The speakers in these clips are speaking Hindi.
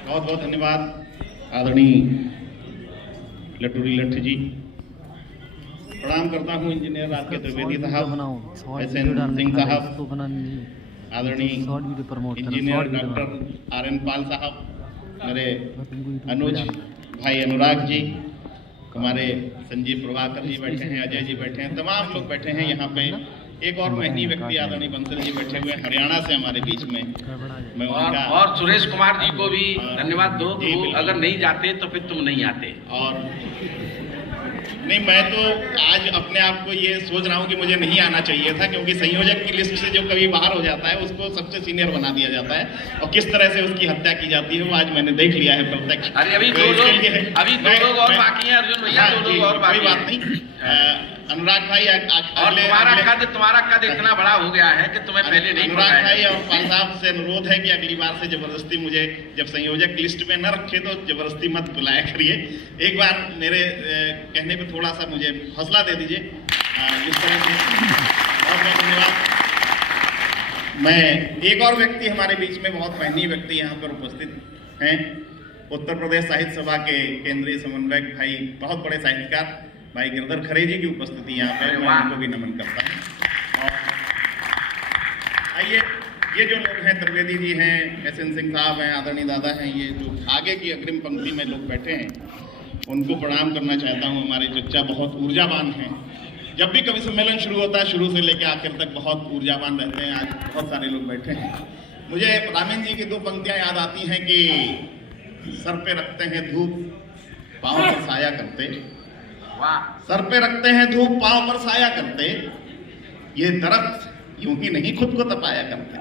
बहुत बहुत धन्यवाद आदरणीय लटूरी लठ जी। प्रणाम करता हूँ इंजीनियर राज के त्रिवेदी साहब, SN सिंह साहब, आदरणीय इंजीनियर डॉक्टर RN पाल साहब, मेरे अनुज भाई अनुराग जी, हमारे संजीव प्रभाकर जी बैठे हैं, अजय जी बैठे हैं, तमाम लोग बैठे हैं यहाँ पे। एक और महनीय व्यक्ति आदरणीय बंसल जी बैठे हुए हैं हरियाणा से हमारे बीच में। मैं उनका और सुरेश कुमार जी को भी धन्यवाद दो। वो अगर नहीं जाते तो फिर तुम नहीं आते। और नहीं, मैं तो आज अपने आप को ये सोच रहा हूँ कि मुझे नहीं आना चाहिए था, क्योंकि संयोजक की लिस्ट से जो कभी बाहर हो जाता है उसको सबसे सीनियर बना दिया जाता है और किस तरह से उसकी हत्या की जाती है वो आज मैंने देख लिया है प्रत्यक्ष। अरे अभी दो लोग और बाकी हैं अर्जुन भैया, दो लोग और बाकी। कोई बात नहीं। अनुराग भाई और तुम्हारा कद इतना बड़ा हो गया है कि तुम्हें पहले नहीं। अनुराग भाई और पाल साहब से अनुरोध है कि अगली बार से जबरदस्ती मुझे जब संयोजक लिस्ट में न रखे तो जबरदस्ती मत बुलाया करिए। एक बार मेरे कहने पे थोड़ा सा मुझे हौसला दे दीजिए इस तरह से। बहुत बहुत धन्यवाद। मैं एक और व्यक्ति हमारे बीच में बहुत महनीय व्यक्ति यहाँ पर उपस्थित हैं, उत्तर प्रदेश साहित्य सभा के केंद्रीय समन्वयक भाई, बहुत बड़े साहित्यकार भाई गिरधर खरे जी की उपस्थिति यहाँ पे, मैं उनको भी नमन करता हूँ। और आइए, ये जो लोग हैं, त्रिवेदी जी हैं, SN सिंह साहब हैं, आदरणीय दादा हैं, ये जो आगे की अग्रिम पंक्ति में लोग बैठे हैं उनको प्रणाम करना चाहता हूँ। हमारे चच्चा बहुत ऊर्जावान हैं। जब भी कवि सम्मेलन शुरू होता है शुरू से लेकर आखिर तक बहुत ऊर्जावान रहते हैं। आज बहुत सारे लोग बैठे हैं। मुझे रामेन जी की दो पंक्तियाँ याद आती हैं कि सर पे रखते हैं धूप, पाँव पर साया करते, सर पे रखते हैं धूप, पांव पर साया करते, ये दरख्त यूं ही नहीं खुद को तपाया करते,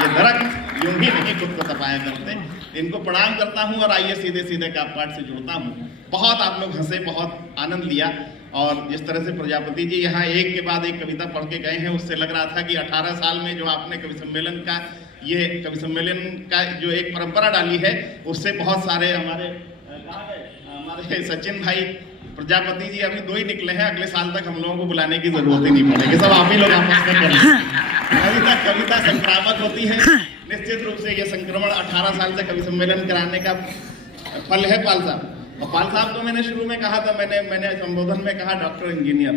ये दरख्त यूं ही नहीं खुद को तपाया करते। इनको प्रणाम करता हूं और आइए सीधे सीधे कापपाठ से जुड़ता हूं। बहुत आप लोग हंसे, बहुत आनंद लिया और जिस तरह से प्रजापति जी यहाँ एक के बाद एक कविता पढ़ के गए हैं उससे लग रहा था कि 18 साल में जो आपने कवि सम्मेलन का जो एक परंपरा डाली है उससे बहुत सारे हमारे सचिन भाई प्रजापति जी अभी 2 ही निकले हैं। अगले साल तक हम लोगों को बुलाने की जरूरत ही नहीं पड़ेगी, सब आप ही लोग आपस में करें। कविता संक्रामक होती है, निश्चित रूप से ये संक्रमण 18 साल से कवि सम्मेलन कराने का फल है पाल साहब। और पाल साहब को मैंने शुरू में कहा था, मैंने संबोधन में कहा डॉक्टर इंजीनियर,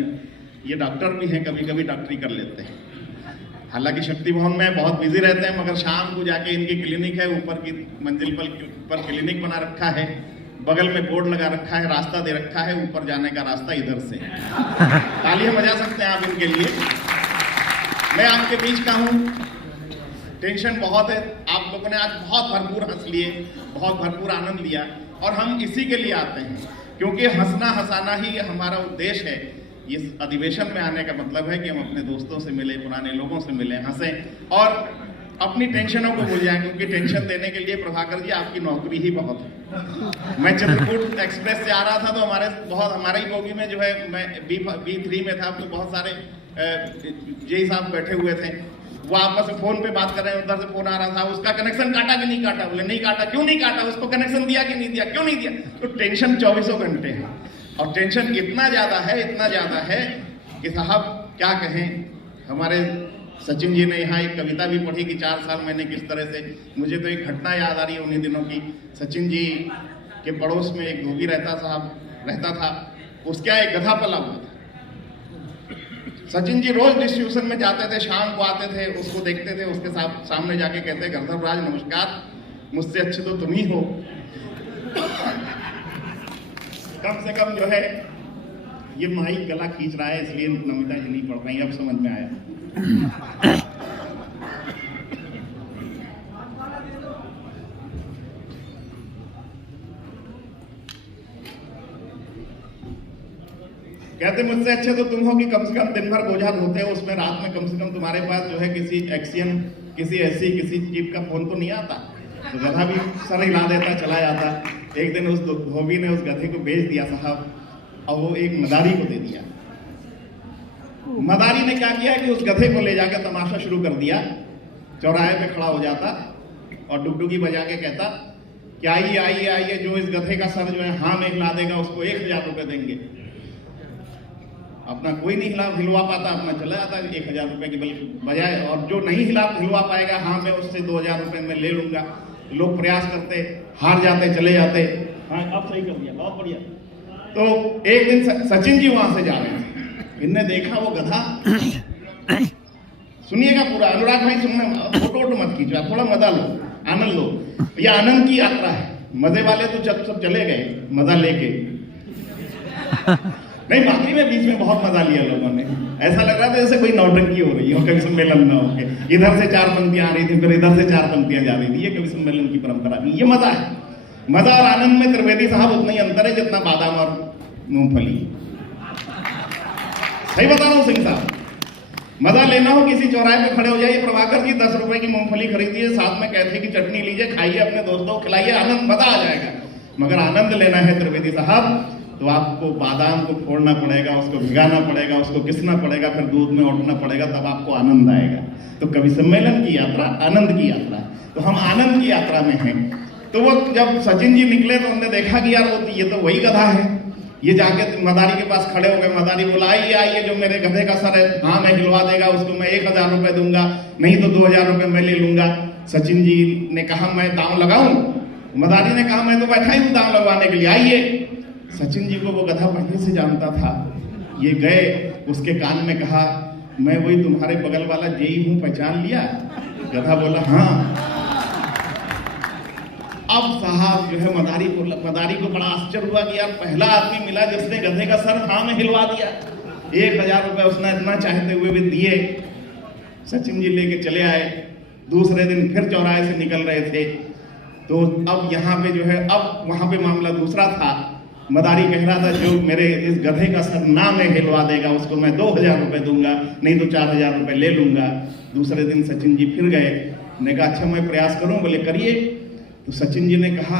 ये डॉक्टर भी हैं, कभी कभी डॉक्टरी कर लेते हैं। हालांकि शक्ति भवन में बहुत बिजी रहते हैं, मगर शाम को जाके इनकी क्लिनिक है, ऊपर की मंजिल पर क्लिनिक बना रखा है, बगल में बोर्ड लगा रखा है, रास्ता दे रखा है, ऊपर जाने का रास्ता इधर से। तालियां बजा सकते हैं आप इनके लिए। मैं आपके बीच का हूँ, टेंशन बहुत है। आप लोगों ने आज बहुत भरपूर हंस लिए, बहुत भरपूर आनंद लिया और हम इसी के लिए आते हैं, क्योंकि हंसना हंसाना ही हमारा उद्देश्य है। इस अधिवेशन में आने का मतलब है कि हम अपने दोस्तों से मिले, पुराने लोगों से मिले, हंसें और अपनी टेंशनों को भूल जाएं, क्योंकि टेंशन देने के लिए प्रभाकर जी आपकी नौकरी ही बहुत है। मैं चित्रकूट एक्सप्रेस से आ रहा था तो हमारे ही बोगी में जो है, मैं B3 में था, तो बहुत सारे जेई साहब बैठे हुए थे। वो आपस में फोन पे बात कर रहे हैं, उधर से फोन आ रहा था, उसका कनेक्शन काटा कि नहीं काटा? बोले नहीं काटा। क्यों नहीं काटा? उसको कनेक्शन दिया कि नहीं दिया? क्यों नहीं दिया? तो टेंशन 24 घंटे है और टेंशन इतना ज्यादा है कि साहब क्या कहें। हमारे सचिन जी ने यहाँ एक कविता भी पढ़ी कि 4 साल मैंने किस तरह से, मुझे तो एक घटना याद आ रही है उन्हीं दिनों की। सचिन जी के पड़ोस में एक धोबी रहता था, उसके यहाँ एक गधा पला हुआ था। सचिन जी रोज डिस्ट्रीब्यूशन में जाते थे, शाम को आते थे, उसको देखते थे, उसके सामने जाके कहते गंधर्व राज नमस्कार, मुझसे अच्छे तो तुम ही हो। कम से कम जो है ये माइक गला खींच रहा है, इसलिए नमिता जी नहीं पढ़ रही, अब समझ में आया। कहते मुझसे अच्छे तो तुम हो कि कम से कम दिन भर बोझा ढोते हो, उसमें रात में कम से कम तुम्हारे पास जो है किसी एक्सियन, किसी चीप का फोन तो नहीं आता, तो गधा भी सर हिला देता, चला जाता। एक दिन उस धोबी ने उस गधे को बेच दिया साहब, और वो एक मदारी को दे दिया। मदारी ने क्या किया कि उस गधे को ले जाकर तमाशा शुरू कर दिया। चौराहे पे खड़ा हो जाता और डुगडुगी बजा के कहता कि आइए, जो इस गधे का सर जो है हाँ में हिला देगा उसको 1000 रुपए देंगे। अपना कोई नहीं हिलवा पाता, अपना चला जाता 1000 रुपए की बजाय, और जो नहीं हिलवा पाएगा हाँ मैं उससे 2000 रुपए में ले लूंगा। लोग प्रयास करते, हार जाते, चले जाते। हाँ अब सही कर दिया, बहुत बढ़िया। तो एक दिन सचिन जी वहां से जा रहे थे, इनने देखा वो गधा, सुनिएगा पूरा, अनुराग भाई सुनना, फोटो वोटो मत कीजिए, आप थोड़ा मजा लो, आनंद लो, ये आनंद की यात्रा है। मजे वाले तो जब सब चले गए मजा लेके, नहीं बाकी में बीच में बहुत मजा लिया लोगों ने, ऐसा लग रहा था जैसे कोई नौटंकी हो रही है, कवि सम्मेलन ना हो के, इधर से 4 पंक्तियां आ रही थी, फिर इधर से 4 पंक्तियां जा रही थी, ये कवि सम्मेलन की परंपरा नहीं, ये मजा है। मजा और आनंद में त्रिवेदी साहब उतना ही अंतर है जितना बादाम और मूंगफली। सही बता रहा हूं सिंह साहब, मजा लेना हो किसी चौराहे पे खड़े हो जाइए, प्रभाकर जी 10 रुपए की मूंगफली खरीदिए, साथ में कैथे की चटनी लीजिए, खाइए, अपने दोस्तों को खिलाइए, आनंद, मजा आ जाएगा। मगर आनंद लेना है त्रिवेदी साहब तो आपको बादाम को फोड़ना पड़ेगा, उसको भिगाना पड़ेगा, उसको घिसना पड़ेगा, फिर दूध में उठना पड़ेगा, तब आपको आनंद आएगा। तो कवि सम्मेलन की यात्रा आनंद की यात्रा, तो हम आनंद की यात्रा में हैं। तो वो जब सचिन जी निकले तो हमने देखा कि यार वो ये तो वही गधा है। ये जाके मदारी के पास खड़े हो गए, मदारी बोला आइए आइए, जो मेरे गधे का सर है, हाँ मैं हिलवा देगा, उसको मैं 1000 रुपए दूंगा, नहीं तो 2000 रुपए मैं ले लूंगा। सचिन जी ने कहा मैं दांव लगाऊं, मदारी ने कहा मैं तो बैठा ही हूं दांव लगवाने के लिए, आइए। सचिन जी को वो गधा पहले से जानता था, ये गए, उसके कान में कहा मैं वही तुम्हारे बगल वाला जेई हूं, पहचान लिया? गधा बोला हाँ। अब साहब जो है मदारी को बड़ा आश्चर्य हुआ कि यार पहला आदमी मिला जिसने गधे का सर हाँ में हिलवा दिया। 1000 रुपए उसने इतना चाहते हुए भी दिए। सचिन जी लेके चले आए। दूसरे दिन फिर चौराहे से निकल रहे थे, तो अब यहाँ पे जो है, अब वहां पे मामला दूसरा था। मदारी कह रहा था जो मेरे इस गधे का सर ना में हिलवा देगा उसको मैं 2000 रुपए दूंगा, नहीं तो 4000 रुपए ले लूंगा। दूसरे दिन सचिन जी फिर गए, ने कहा अच्छा मैं प्रयास करूं, बोले करिए। तो सचिन जी ने कहा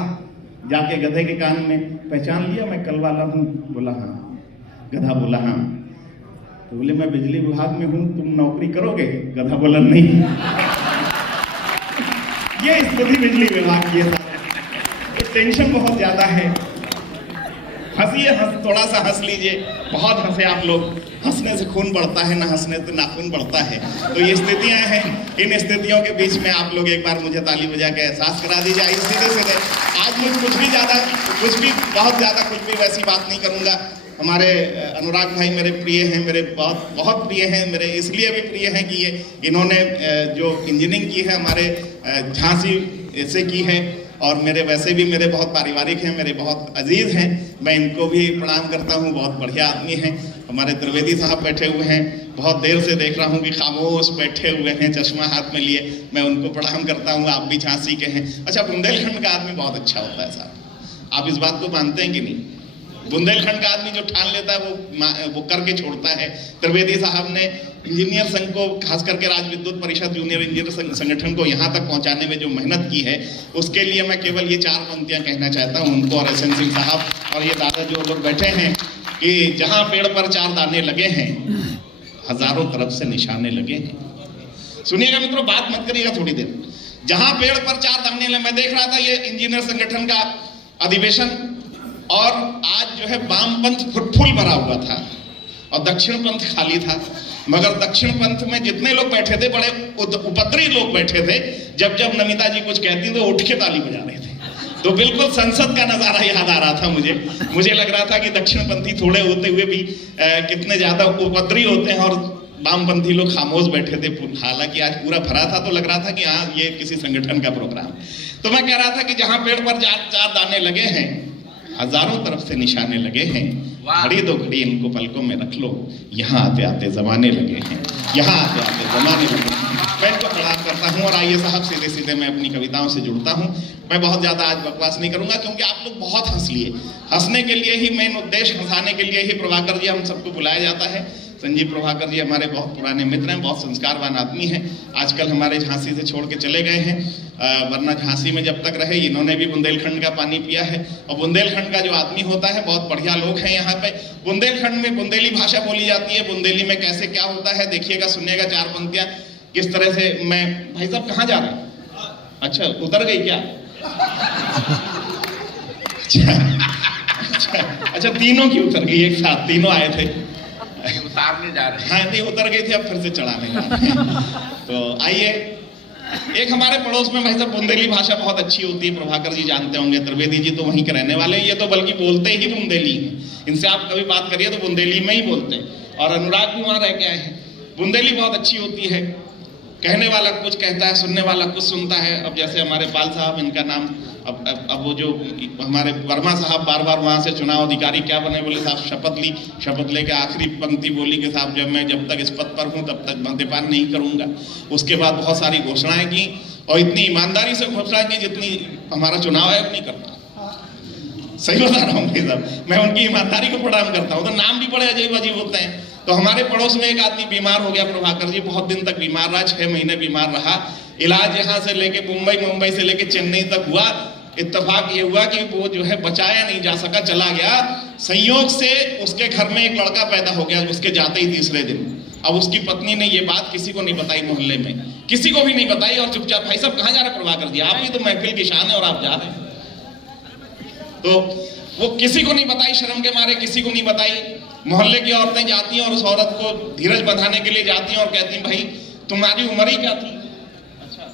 जाके गधे के कान में, पहचान लिया मैं कल वाला हूं? बोला हाँ। गधा बोला हाँ। तो बोले मैं बिजली विभाग में हूं, तुम नौकरी करोगे? गधा बोला नहीं। ये स्थिति बिजली विभाग की है। टेंशन बहुत ज्यादा है। हंसिए, थोड़ा सा हंस लीजिए, बहुत हंसे आप लोग। हंसने से खून बढ़ता है, ना हंसने से नाखून बढ़ता है। तो ये स्थितियां हैं, इन स्थितियों के बीच में आप लोग एक बार मुझे ताली बजा के एहसास करा दीजिए। सीधे आज मैं कुछ भी बहुत ज्यादा कुछ भी वैसी बात नहीं करूंगा। हमारे अनुराग भाई मेरे प्रिय हैं, मेरे बहुत प्रिय हैं, मेरे इसलिए भी प्रिय हैं कि ये इन्होंने जो इंजीनियरिंग की है हमारे झांसी से की है, और मेरे वैसे भी मेरे बहुत पारिवारिक हैं, मेरे बहुत अजीज हैं, मैं इनको भी प्रणाम करता हूं। बहुत बढ़िया आदमी हैं। हमारे त्रिवेदी साहब बैठे हुए हैं, बहुत देर से देख रहा हूं कि खामोश बैठे हुए हैं, चश्मा हाथ में लिए, मैं उनको प्रणाम करता हूं। आप भी झांसी के हैं। अच्छा, बुंदेलखंड का आदमी बहुत अच्छा होता है साहब, आप इस बात को मानते हैं कि नहीं? बुंदेलखंड का आदमी जो ठान लेता है वो करके छोड़ता है। त्रिवेदी साहब ने इंजीनियर संघ को, खास करके राज्य विद्युत परिषद जूनियर इंजीनियर संगठन को यहाँ तक पहुँचाने में जो मेहनत की है, उसके लिए मैं केवल ये 4 पंक्तियां कहना चाहता हूँ उनको और एसएन सिंह साहब और ये दादा जो लोग बैठे हैं कि जहाँ पेड़ पर 4 दाने लगे हैं, हजारों तरफ से निशाने लगे हैं। सुनिएगा मित्रों, बात मत करिएगा थोड़ी देर। जहाँ पेड़ पर 4 दाने लगे, मैं देख रहा था ये इंजीनियर संगठन का अधिवेशन, और आज जो है वामपंथ फुल भरा हुआ था और दक्षिण पंथ खाली था। मगर दक्षिण पंथ में जितने लोग बैठे थे, बड़े उपद्रवी लोग बैठे थे। जब जब नमिता जी कुछ कहती तो उठ के ताली बजा रहे थे। तो बिल्कुल संसद का नजारा याद आ रहा था मुझे लग रहा था कि दक्षिणपंथी थोड़े होते हुए भी कितने ज्यादा उपद्रवी होते हैं, और वामपंथी लोग खामोश बैठे थे। हालांकि आज पूरा भरा था, तो लग रहा था कि हाँ ये किसी संगठन का प्रोग्राम। तो मैं कह रहा था कि जहां पेड़ पर 4 दाने लगे हैं, हजारों तरफ से निशाने लगे हैं। घड़ी दो घड़ी इनको पलकों में रख लो, यहाँ आते आते जमाने लगे हैं, यहाँ आते आते जमाने लगे हैं। मैं इनको प्रणाम करता हूँ। और आइए साहब, सीधे सीधे मैं अपनी कविताओं से जुड़ता हूँ। मैं बहुत ज्यादा आज बकवास नहीं करूंगा, क्योंकि आप लोग बहुत हंस लिए। हंसने के लिए ही मेन उद्देश्य, हंसाने के लिए ही प्रभाकर जी हम सबको बुलाया जाता है। संजीव प्रभाकर जी हमारे बहुत पुराने मित्र हैं, बहुत संस्कारवान आदमी हैं। आजकल हमारे झांसी से छोड़ के चले गए हैं, वरना झांसी में जब तक रहे इन्होंने भी बुंदेलखंड का पानी पिया है। और बुंदेलखंड का जो आदमी होता है, बहुत बढ़िया लोग हैं यहाँ पे। बुंदेलखंड में बुंदेली भाषा बोली जाती है। बुंदेली में कैसे क्या होता है देखिएगा, सुनिएगा 4 पंक्तियां किस तरह से। मैं भाई साहब कहाँ जा रहे हैं? अच्छा, उतर गई क्या? अच्छा, तीनों की उतर गई एक साथ, तीनों आए थे, उतारने जा रहे हैं। हाँ नहीं, उतर गई थी, अब फिर से चढ़ाने जा रहे हैं। तो आइए, एक हमारे पड़ोस में भाई साहब बुंदेली भाषा बहुत अच्छी होती है, प्रभाकर जी जानते होंगे, त्रिवेदी जी तो वहीं के रहने वाले हैं, ये तो बल्कि बोलते ही बुंदेली हैं। इनसे आप कभी बात करिए तो बुंदेली में ही बोलते हैं, और अनुराग भी वहां रह के आए हैं। बुंदेली बहुत अच्छी होती है, कहने वाला कुछ कहता है, सुनने वाला कुछ सुनता है। अब जैसे हमारे पाल साहब, इनका नाम अब वो जो हमारे वर्मा साहब बार बार वहां से चुनाव अधिकारी क्या बने, बोले साहब शपथ ली, शपथ लेके आखिरी पंक्ति बोली कि साहब जब तक इस पद पर हूं तब तक मद्यपान नहीं करूंगा। उसके बाद बहुत सारी घोषणाएं की, और इतनी ईमानदारी से घोषणा की जितनी हमारा चुनाव आयोग नहीं करता। सही बता रहा हूँ भाई साहब, मैं उनकी ईमानदारी को प्रणाम करता हूँ। तो नाम भी बड़े अजीब अजीब होते हैं। तो हमारे पड़ोस में एक आदमी बीमार हो गया, प्रभाकर जी, बहुत दिन तक बीमार रहा, 6 महीने बीमार रहा। इलाज यहाँ से लेके मुंबई से लेके चेन्नई तक हुआ। इत्तेफाक ये हुआ कि वो जो है बचाया नहीं जा सका, चला गया। संयोग से उसके घर में एक लड़का पैदा हो गया उसके जाते ही तीसरे दिन। अब उसकी पत्नी ने ये बात किसी को नहीं बताई, मोहल्ले में किसी को भी नहीं बताई, और चुपचाप, भाई साहब कहाँ जा रहे प्रभाकर जी, आप ही तो महफिल की शान है और आप जा रहे हैं। तो वो किसी को नहीं बताई, शर्म के मारे किसी को नहीं बताई। मोहल्ले की औरतें जाती हैं और उस औरत को धीरज बंधाने के लिए जाती हैं और कहती हैं, भाई तुम्हारी उम्र ही क्या थी? अच्छा,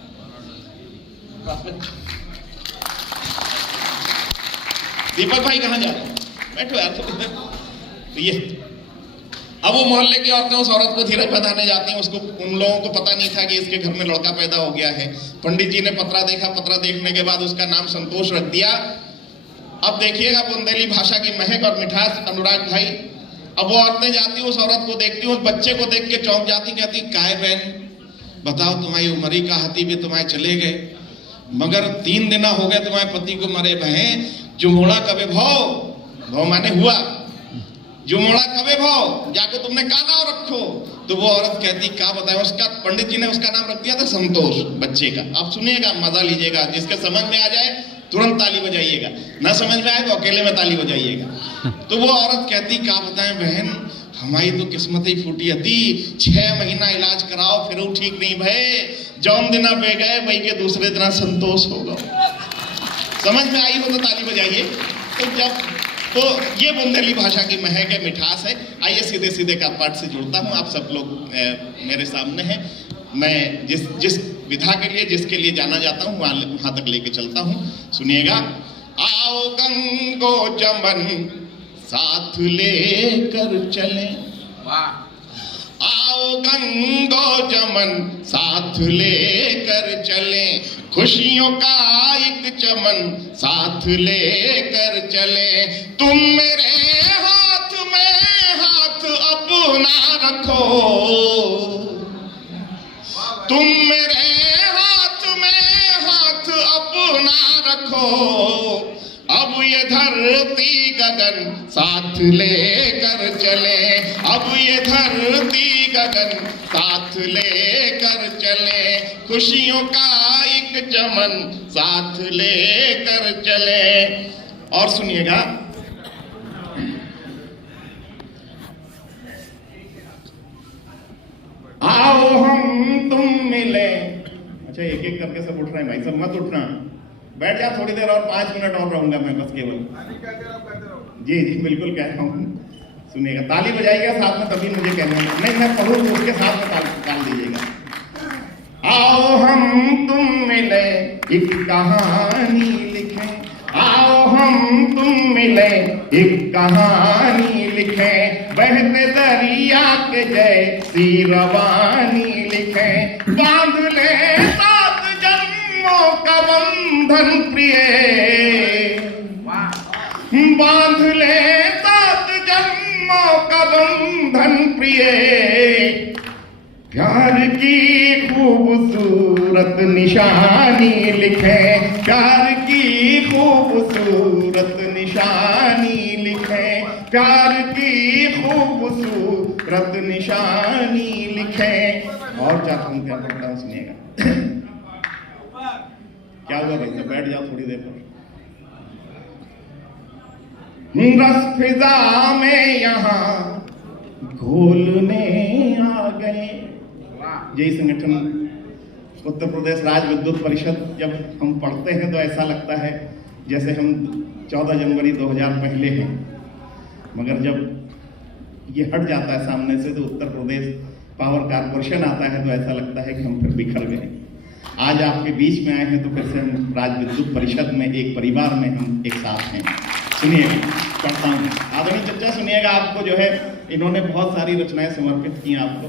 दीपक भाई कहाँ जा रहे हैं? बैठो यार तो ये अब वो मोहल्ले की औरतें उस औरत को धीरज बंधाने जाती हैं। उसको, उन लोगों को पता नहीं था कि इसके घर में लड़का पैदा हो गया है। पंडित जी ने पत्रा देखा, पत्रा देखने के बाद उसका नाम संतोष रख दिया। अब देखिएगा बुंदेली भाषा की महक और मिठास, अनुराग भाई। अब वो औरतें जाती, उस औरत को देखती, उस बच्चे को देख के चौंक जाती, कहती, काय बहन बताओ, तुम्हारी उम्र ही का हती भी तुम्हारे चले गए, मगर 3 दिन हो गए तुम्हारे पति को मरे बहन। जुमोड़ा कबे भाव माने हुआ, जुमोड़ा कबे भाव, जाको तुमने का नाम रखो। तो वो औरत कहती, क्या बताए, उसका पंडित जी ने उसका नाम रख दिया था संतोष, बच्चे का। आप सुनिएगा, मजा लीजिएगा, जिसके समझ में आ जाए तुरंत ताली बजाइएगा, ना समझ में आए तो अकेले में ताली बजाइएगा। तो वो औरत कहती, क्या बताएं बहन, हमारी तो किस्मत ही फूटी हती, 6 महीना इलाज कराओ फिर वो ठीक नहीं भय, जौन दिना पे गए वही के दूसरे दिन संतोष होगा। समझ में आई हो तो ताली बजाइए। तो ये बुंदेली भाषा की महक है, मिठास है। आइए सीधे सीधे का पाठ से जुड़ता हूँ। आप सब लोग मेरे सामने हैं। मैं जिस विधा के लिए, जिसके लिए जाना जाता हूँ वहां तक लेके चलता हूँ। सुनिएगा। आओ गंगो जमन साथ लेकर चले, आओ गंगो जमन साथ लेकर चले, खुशियों का एक चमन साथ लेकर चले। तुम मेरे हाथ में हाथ अपना रखो, तुम मेरे हाथ में हाथ अपना रखो। अब ये धरती गगन साथ लेकर चले, अब ये धरती गगन साथ लेकर चले, खुशियों का एक चमन साथ लेकर चले। और सुनिएगा। आओ हम तुम मिले। अच्छा, एक एक करके सब उठ रहे हैं भाई, सब मत उठना, बैठ जा थोड़ी देर और, 5 मिनट और रहूंगा मैं बस केवल। जी बिल्कुल कह रहा हूँ। सुनिएगा, ताली बजाइएगा साथ में, तभी मुझे कहना है। नहीं, मैं पढ़ूँ तो उसके साथ में ताल दीजिएगा। आओ हम तुम मिले एक कहानी लिखें, आओ हम तुम मिले एक कहानी लिखें, बहते दरिया के जैसी रवानी लिखें। बांध ले 7 जन्मों का बंधन प्रिय, बांध ले 7 जन्मों का बंधन प्रिय, प्यार की खूबसूरत निशानी लिखें, प्यार की खूबसूरत निशानी लिखें, प्यार की खूबसूरत निशानी लिखें। और क्या तुम क्या पढ़ता हूँ, सुनिएगा। क्या हुआ भाई, बैठ जाओ थोड़ी देर पर। रस फिजा में यहाँ घोलने आ गए। यही संगठन उत्तर प्रदेश राज्य विद्युत परिषद, जब हम पढ़ते हैं तो ऐसा लगता है जैसे हम 14 जनवरी 2000 पहले हैं, मगर जब ये हट जाता है सामने से तो उत्तर प्रदेश पावर कारपोरेशन आता है तो ऐसा लगता है कि हम फिर बिखर गए। आज आपके बीच में आए हैं तो फिर से हम राज्य विद्युत परिषद में एक परिवार में हम एक साथ हैं। सुनिएगा, पढ़ता हूँ। आदरणीय चर्चा सुनिएगा, आपको जो है इन्होंने बहुत सारी रचनाएं समर्पित की आपको।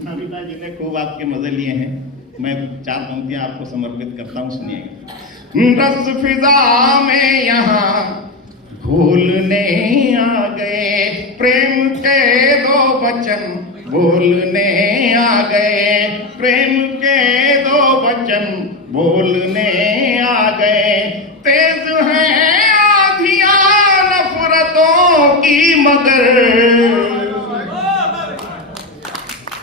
नमिता जी ने खूब आपके मजे लिए हैं। मैं 4 पंक्तियां आपको समर्पित करता हूँ, सुनिएगा। रस फिजा में यहाँ भूलने आ गए, प्रेम के 2 वचन बोलने आ गए, प्रेम के 2 वचन बोलने आ गए। तेज है आधियां नफरतों की मगर,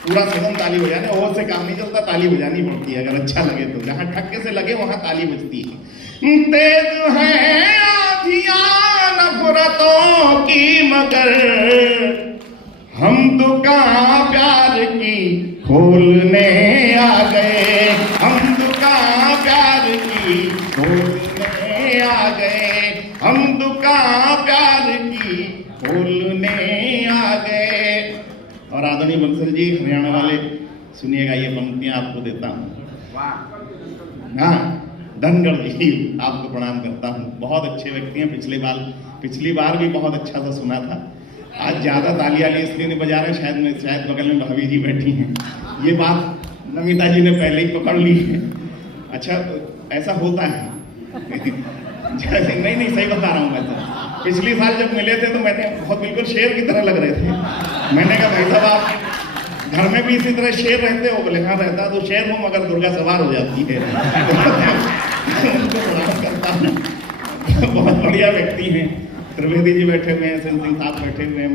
पूरा सदन ताली हो जाए, और से काम नहीं चलता, ताली बजानी पड़ती है अगर अच्छा लगे तो, जहां ठक्के से लगे वहां ताली बजती है। तेज है आधियां नफरतों की मगर, हम दुकान प्यार की खोलने आ गए, हम दुकान प्यार की खोलने आ गए, हम दुकान प्यार की खोलने आ गए। और आदरणीय बंसल जी हरियाणा वाले, सुनिएगा, ये पंक्तियां आपको देता हूँ। हाँ, धनगढ़ जी आपको प्रणाम करता हूँ, बहुत अच्छे व्यक्ति हैं। पिछली बार भी बहुत अच्छा सा सुना था। आज ज्यादा तालियां इसलिए नहीं बजा रहे, शायद बगल में भाभी जी बैठी हैं, ये बात नमिता जी ने पहले ही पकड़ ली है। अच्छा, ऐसा होता है। नहीं, सही बता रहा हूँ मैं तो। पिछली साल जब मिले थे तो मैंने बहुत बिल्कुल शेर की तरह लग रहे थे। मैंने कहा भाई साहब आप घर में भी इसी तरह शेर रहते हो? बोले हाँ रहता तो शेर हूँ, मगर दुर्गा सवार हो जाती है। करता हूँ। बहुत बढ़िया व्यक्ति हैं। त्रिवेदी जी बैठे हुए हैं, सेन सिंह साहब बैठे हुए हैं,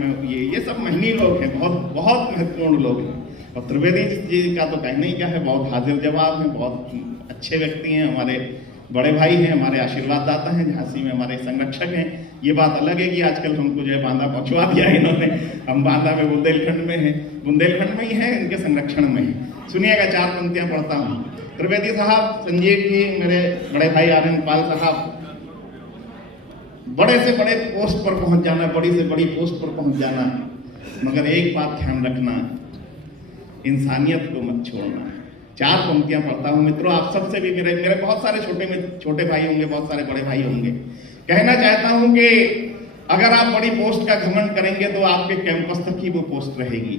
ये सब महनीय लोग हैं, बहुत महत्वपूर्ण लोग हैं। और त्रिवेदी जी का तो कहना ही क्या है, बहुत हाजिर जवाब हैं, बहुत अच्छे व्यक्ति हैं, हमारे बड़े भाई हैं, हमारे आशीर्वाद दाता हैं, झांसी में हमारे संरक्षक हैं। ये बात अलग है कि आजकल हमको जो है बांदा पहुंचवा दिया है इन्होंने। हम बांदा में बुंदेलखंड में हैं, बुंदेलखंड में ही हैं, इनके संरक्षण में है। सुनिएगा, 4 पंक्तियां पढ़ता हूँ। त्रिवेदी साहब, संजीव जी, मेरे बड़े भाई आनंद पाल साहब, बड़े से बड़े पोस्ट पर पहुंच जाना, बड़ी से बड़ी पोस्ट पर पहुंच जाना, मगर एक बात ध्यान रखना, इंसानियत को मत छोड़ना। 4 पंक्तियां पढ़ता हूं मित्रों, आप सबसे भी, मेरे बहुत सारे छोटे भाई होंगे, बहुत सारे बड़े भाई होंगे। कहना चाहता हूं कि अगर आप बड़ी पोस्ट का घमंड करेंगे तो आपके कैंपस तक ही वो पोस्ट रहेगी,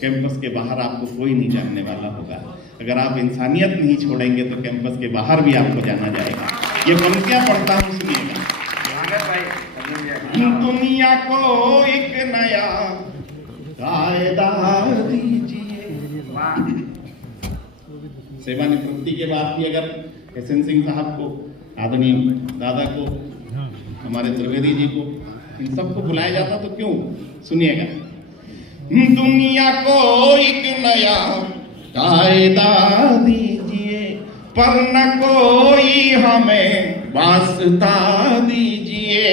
कैंपस के बाहर आपको कोई नहीं जानने वाला होगा। अगर आप इंसानियत नहीं छोड़ेंगे तो कैंपस के बाहर भी आपको जाना जाएगा। ये पंक्तियां पढ़ता हूं, सुनिएगा। दुनिया को एक नया कायदा दीजिए। सेवानिवृत्ति के बाद भी अगर सेन सिंह साहब को, आदरणीय दादा को, हमारे त्रिवेदी जी को, इन सबको बुलाया जाता तो क्यों? सुनिएगा। दुनिया को एक नया कायदा दीजिए, पर न कोई हमें वास्ता दीजिए।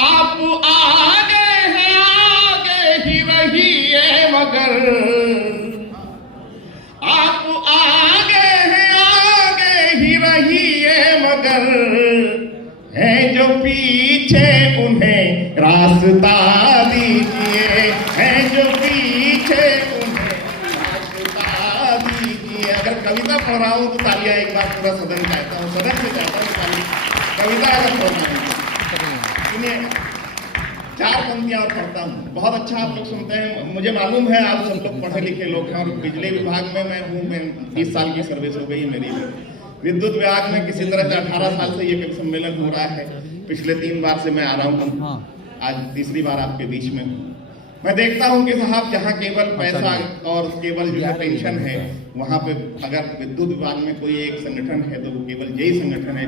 आप आगे हैं, आगे ही रहिए, मगर आप आगे हैं, आगे ही रहिए, मगर हैं जो पीछे उन्हें रास्ता दीजिए, हैं जो पीछे उन्हें रास्ता दीजिए। अगर कविता पढ़ रहा हूँ तो तालियां एक बार पूरा सदन चाहता हूँ, सदन से चाहता हूँ ताली। कविता अगर पढ़ रहा हूँ, सुनिए, 4 पंक्तियां और पढ़ता हूँ। बहुत अच्छा आप लोग सुनते हैं, मुझे मालूम है आप सब लोग पढ़े लिखे लोग हैं। और बिजली विभाग में मैं हूँ, मैं 30 साल की सर्विस हो गई है मेरी। विद्युत विभाग में किसी तरह से 18 साल से ये सम्मेलन हो रहा है। पिछले 3 बार से मैं आ रहा हूँ, आज तीसरी बार आपके बीच में हूँ। मैं देखता हूँ कि साहब जहाँ केवल पैसा और केवल जो है पेंशन है, वहाँ पे अगर विद्युत विभाग में कोई एक संगठन है तो वो केवल यही संगठन है